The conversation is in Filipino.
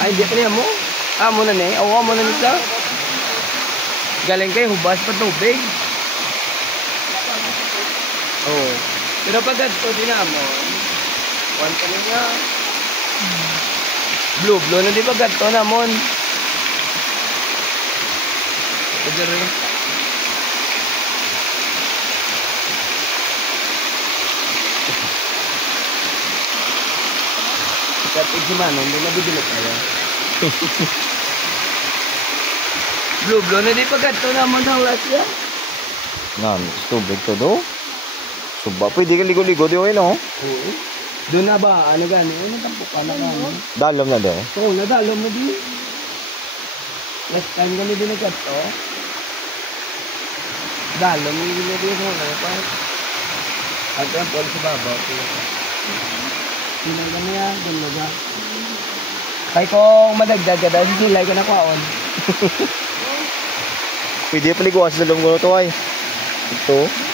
Ay, di pa niya mo. Mo na ni. Awa mo na nito. Galing kayo, hubas pa tubig. Oh. Pero pag ganito din mo, one pa niya. Blue na di ba ganito namon? Pwede rin. Kapag si Manong, hindi nabibilot tayo. Blue na di pa ganito namon ang last yan. Nan, tubig to do. Suba, pwede ka ligo-ligo di oy no? Oo. Doon na ba? Ano gani? Ano tampok ka na gani? Dalom na do. Oo, nadalom na di. Last time gani din nagkato. Dalom na din na di mo na pa. At ang pol sa babaw. Sino gani yan? Doon na ba? Kaya kung madagdag ka daw, sisilay ko na kwaon. Pwede paliguan sa dalom ko to ay. Ito.